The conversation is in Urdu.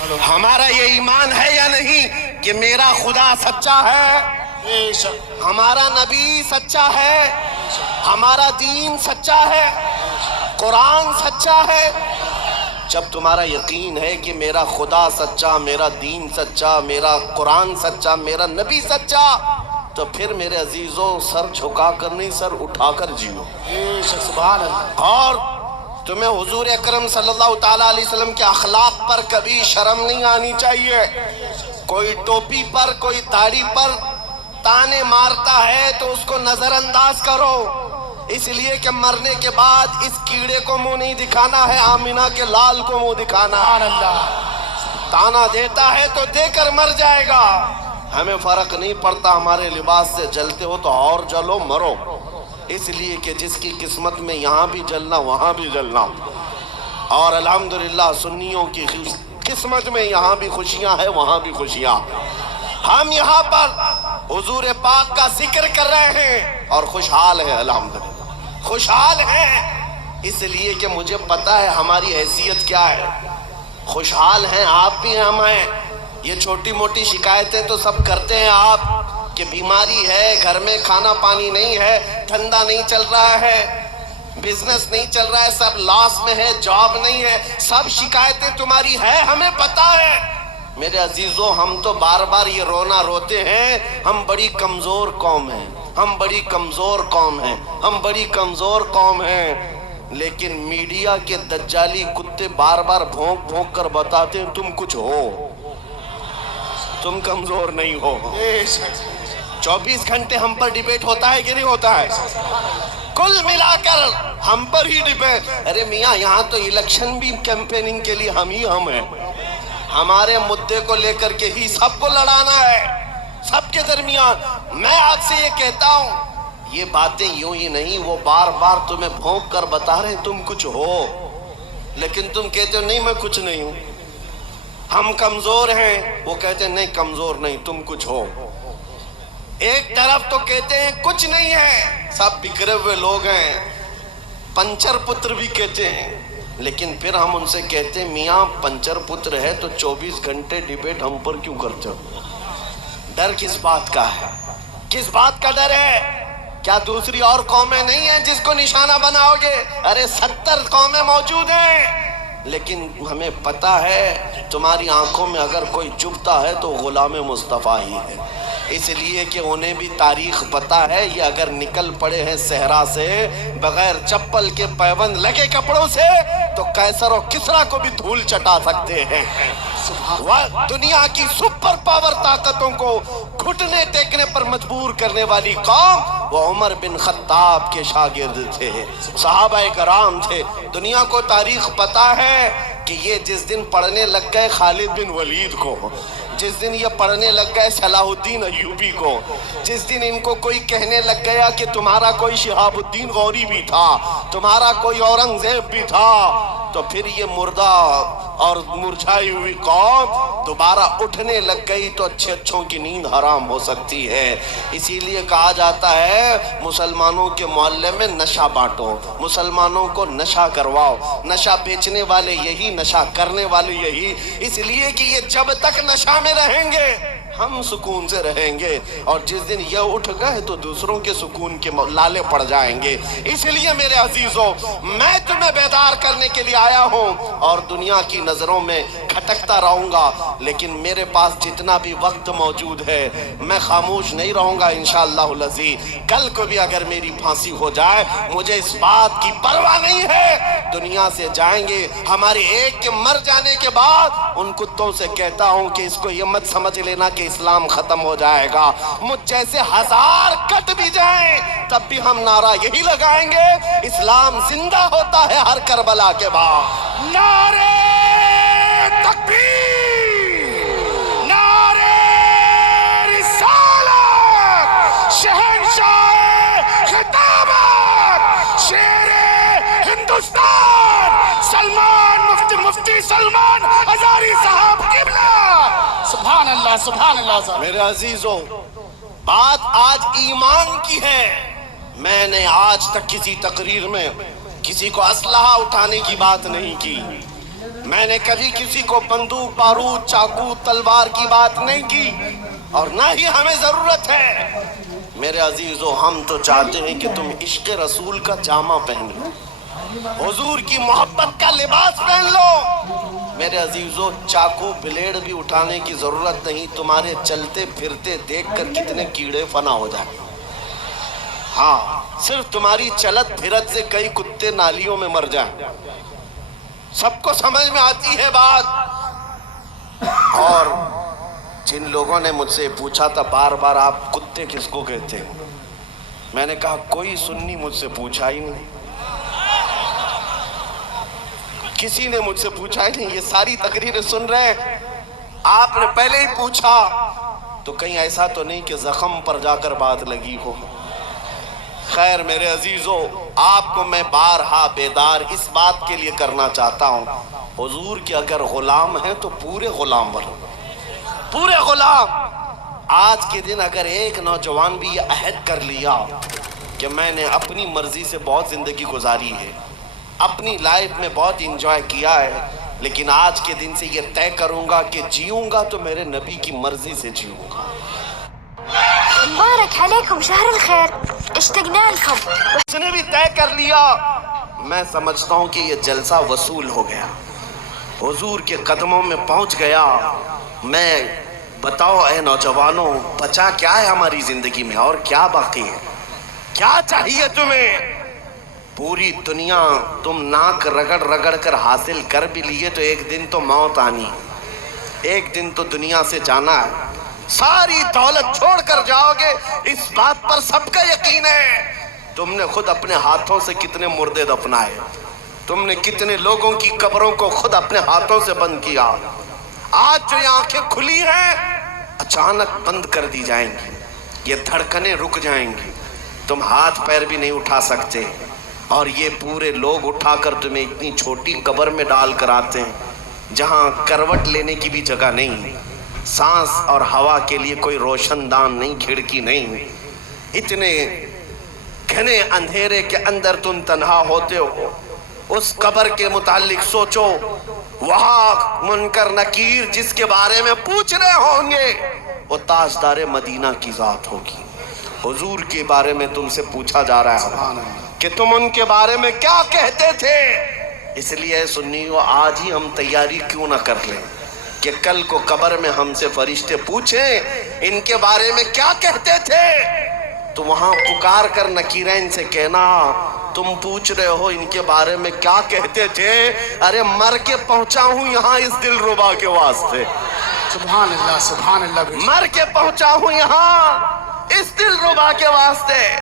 ہمارا یہ ایمان ہے یا نہیں کہ میرا خدا سچا ہے، ہمارا نبی سچا ہے، ہمارا دین سچا ہے، قرآن سچا ہے؟ جب تمہارا یقین ہے کہ میرا خدا سچا، میرا دین سچا، میرا قرآن سچا، میرا نبی سچا، تو پھر میرے عزیزوں سر جھکا کر نہیں، سر اٹھا کر جیو۔ سبحان اللہ۔ اور تمہیں حضور اکرم صلی اللہ تعالیٰ علیہ وسلم کے اخلاق پر کبھی شرم نہیں آنی چاہیے۔ کوئی ٹوپی پر، کوئی داڑھی پر تانے مارتا ہے تو اس کو نظر انداز کرو، اس لیے کہ مرنے کے بعد اس کیڑے کو منہ نہیں دکھانا ہے، آمینہ کے لال کو منہ دکھانا ہے۔ تانا دیتا ہے تو دے کر مر جائے گا، ہمیں فرق نہیں پڑتا، ہمارے لباس سے جلتے ہو تو اور جلو، مرو، اس لیے کہ جس کی قسمت میں یہاں بھی جلنا وہاں بھی جلنا۔ اور الحمدللہ سنیوں کی قسمت میں یہاں بھی خوشیاں ہیں وہاں بھی خوشیاں۔ ہم یہاں پر حضور پاک کا ذکر کر رہے ہیں اور خوشحال ہیں، الحمدللہ خوشحال ہیں، اس لیے کہ مجھے پتا ہے ہماری حیثیت کیا ہے۔ خوشحال ہیں آپ بھی، ہم ہیں۔ یہ چھوٹی موٹی شکایتیں تو سب کرتے ہیں آپ، کہ بیماری ہے، گھر میں کھانا پانی نہیں ہے، دھندا نہیں چل رہا ہے، بزنس نہیں چل رہا ہے، سب لاس میں ہے، جاب نہیں ہے، سب شکایتیں تمہاری ہے، ہمیں پتا ہے۔ میرے عزیزوں ہم تو بار بار یہ رونا روتے ہیں، ہم بڑی کمزور قوم ہیں، ہم بڑی کمزور قوم ہیں، ہم بڑی کمزور قوم ہیں، لیکن میڈیا کے دجالی کتے بار بار بھونک بھونک کر بتاتے ہیں تم کچھ ہو، تم کمزور نہیں ہو۔ 24 گھنٹے ہم پر ڈیبیٹ ہوتا ہے کہ نہیں ہوتا ہے؟ کل ملا کر ہم پر ہی ڈیبیٹ۔ ارے میاں یہاں تو الیکشن بھی کیمپیننگ کے لیے ہم ہیں، ہمارے مدعے کو لے کر کے ہی سب کو لڑانا ہے، سب کے درمیان۔ میں آپ سے یہ کہتا ہوں، یہ باتیں یوں ہی نہیں، وہ بار بار تمہیں بھونک کر بتا رہے تم کچھ ہو، لیکن تم کہتے ہو نہیں میں کچھ نہیں ہوں، ہم کمزور ہیں، وہ کہتے ہیں نہیں کمزور نہیں تم کچھ ہو۔ ایک طرف تو کہتے ہیں کچھ نہیں ہے، سب بکھرے ہوئے لوگ ہیں، پنچر پتر بھی کہتے ہیں، لیکن پھر ہم ان سے کہتے ہیں میاں پنچر پتر ہے تو 24 گھنٹے ڈیبیٹ ہم پر کیوں کرتے ہو؟ ڈر کس بات کا ہے؟ کس بات کا ڈر ہے؟ کیا دوسری اور قومیں نہیں ہیں جس کو نشانہ بناؤ گے؟ ارے 70 قومیں موجود ہیں، لیکن ہمیں پتا ہے تمہاری آنکھوں میں اگر کوئی چبھتا ہے تو غلام مصطفیٰ ہی ہے، اس لیے کہ انہیں بھی تاریخ پتا ہے، یہ اگر نکل پڑے ہیں صحرا سے بغیر چپل کے پیوند لگے کپڑوں سے تو قیصر و کسریٰ کو بھی دھول چٹا سکتے ہیں۔ دنیا کی سپر پاور طاقتوں کو گھٹنے ٹیکنے پر مجبور کرنے والی قوم وہ عمر بن خطاب کے شاگرد تھے، صحابہ کرام تھے۔ دنیا کو تاریخ پتا ہے کہ یہ جس دن پڑھنے لگ گئے خالد بن ولید کو، جس دن یہ پڑھنے لگ گئے صلاح الدین ایوبی کو، جس دن ان کو کوئی کہنے لگ گیا کہ تمہارا کوئی شہاب الدین غوری بھی تھا، تمہارا کوئی اورنگزیب بھی تھا، تو پھر یہ مردہ اور مرجھائی ہوئی قوم دوبارہ اٹھنے لگ گئی تو اچھوں کی نیند حرام ہو سکتی ہے۔ اسی لیے کہا جاتا ہے مسلمانوں کے محلے میں نشہ بانٹو، مسلمانوں کو نشہ کرواؤ، نشہ بیچنے والے یہی، نشہ کرنے والے یہی، اس لیے کہ یہ جب تک نشہ میں رہیں گے ہم سکون سے رہیں گے، اور جس دن یہ اٹھ گئے تو دوسروں کے سکون کے لالے پڑ جائیں گے۔ اس لیے میرے عزیزوں میں تمہیں بیدار کرنے کے لیے آیا ہوں، اور دنیا کی نظروں میں کھٹکتا رہوں گا، لیکن میرے پاس جتنا بھی وقت موجود ہے میں خاموش نہیں رہوں گا انشاءاللہ العزیز۔ کل کو بھی اگر میری پھانسی ہو جائے مجھے اس بات کی پرواہ نہیں ہے، دنیا سے جائیں گے، ہمارے ایک کے مر جانے کے بعد ان کتوں سے کہتا ہوں کہ اس کو یہ مت سمجھ لینا کہ اسلام ختم ہو جائے گا، مجھ جیسے 1000 کٹ بھی جائیں تب بھی ہم نعرہ یہی لگائیں گے، اسلام زندہ ہوتا ہے ہر کربلا کے بعد۔ نعرہ تکبیر، نعرہ رسالت، شہنشاہ خطابت، شیر ہندوستان سلمان مفتی سلمان ہزاری صاحب قبلہ۔ سبحان اللہ سبحان اللہ۔ میرے عزیزوں بات آج ایمان کی ہے، میں نے آج تک کسی تقریر میں کسی کو اسلحہ اٹھانے کی بات نہیں کی، میں نے کبھی کسی کو بندوق بارود چاقو تلوار کی بات نہیں کی اور نہ ہی ہمیں ضرورت ہے۔ میرے عزیزو ہم تو چاہتے ہیں کہ تم عشق رسول کا جامہ پہن لو، حضور کی محبت کا لباس پہن لو۔ میرے عزیزو چاقو بلیڈ بھی اٹھانے کی ضرورت نہیں، تمہارے چلتے پھرتے دیکھ کر کتنے کیڑے فنا ہو جائیں۔ ہاں صرف تمہاری چلت پھرت سے کئی کتے نالیوں میں مر جائیں۔ سب کو سمجھ میں آتی ہے بات۔ اور جن لوگوں نے مجھ سے پوچھا تھا بار بار آپ کتے کس کو کہتے ہیں، میں نے کہا کوئی سنی مجھ سے پوچھا ہی نہیں، کسی نے مجھ سے پوچھا ہی نہیں۔ یہ ساری تقریریں سن رہے ہیں، آپ نے پہلے ہی پوچھا تو کہیں ایسا تو نہیں کہ زخم پر جا کر بات لگی ہو۔ خیر میرے عزیزو، آپ کو میں بارہا بیدار اس بات کے لیے کرنا چاہتا ہوں، حضور کے اگر غلام ہیں تو پورے غلام بنو، پورے غلام۔ آج کے دن اگر ایک نوجوان بھی یہ عہد کر لیا کہ میں نے اپنی مرضی سے بہت زندگی گزاری ہے، اپنی لائف میں بہت انجوائے کیا ہے، لیکن آج کے دن سے یہ طے کروں گا کہ جیوں گا تو میرے نبی کی مرضی سے جیوں گا۔ مبارک علیکم شہر الخیر، اشتقنا لكم۔ اس نے بھی طے کر لیا، میں سمجھتا ہوں کہ یہ جلسہ وصول ہو گیا، حضور کے قدموں میں پہنچ گیا۔ میں بتاؤ اے نوجوانوں، بچا کیا ہے ہماری زندگی میں اور کیا باقی ہے؟ کیا چاہیے تمہیں؟ پوری دنیا تم ناک رگڑ رگڑ کر حاصل کر بھی لیے تو ایک دن تو موت آنی ہے، ایک دن تو دنیا سے جانا ہے۔ ساری دولت چھوڑ کر جاؤ گے، اس بات پر سب کا یقین ہے۔ تم نے خود اپنے ہاتھوں سے کتنے مردے دفنائے، تم نے کتنے لوگوں کی قبروں کو خود اپنے ہاتھوں سے بند کیا۔ آج جو یہ آنکھیں کھلی ہیں اچانک بند کر دی جائیں گی، یہ دھڑکنیں رک جائیں گی، تم ہاتھ پیر بھی نہیں اٹھا سکتے، اور یہ پورے لوگ اٹھا کر تمہیں اتنی چھوٹی قبر میں ڈال کر آتے ہیں جہاں کروٹ لینے کی بھی جگہ نہیں، سانس اور ہوا کے لیے کوئی روشن دان نہیں، کھڑکی نہیں، اتنے گھنے اندھیرے کے اندر تم تنہا ہوتے ہو۔ اس قبر کے متعلق سوچو، وہاں منکر نکیر جس کے بارے میں پوچھ رہے ہوں گے وہ تاجدار مدینہ کی ذات ہوگی۔ حضور کے بارے میں تم سے پوچھا جا رہا ہے کہ تم ان کے بارے میں کیا کہتے تھے۔ اس لیے سنیو، آج ہی ہم تیاری کیوں نہ کر لیں کہ کل کو قبر میں ہم سے فرشتے پوچھیں ان کے بارے میں کیا کہتے تھے، تو وہاں پکار کر نکیرین سے کہنا تم پوچھ رہے ہو ان کے بارے میں کیا کہتے تھے، ارے مر کے پہنچا ہوں یہاں اس دل ربا کے واسطے، سبحان اللہ، سبحان اللہ۔ مر کے پہنچا ہوں یہاں اس دل ربا کے واسطے۔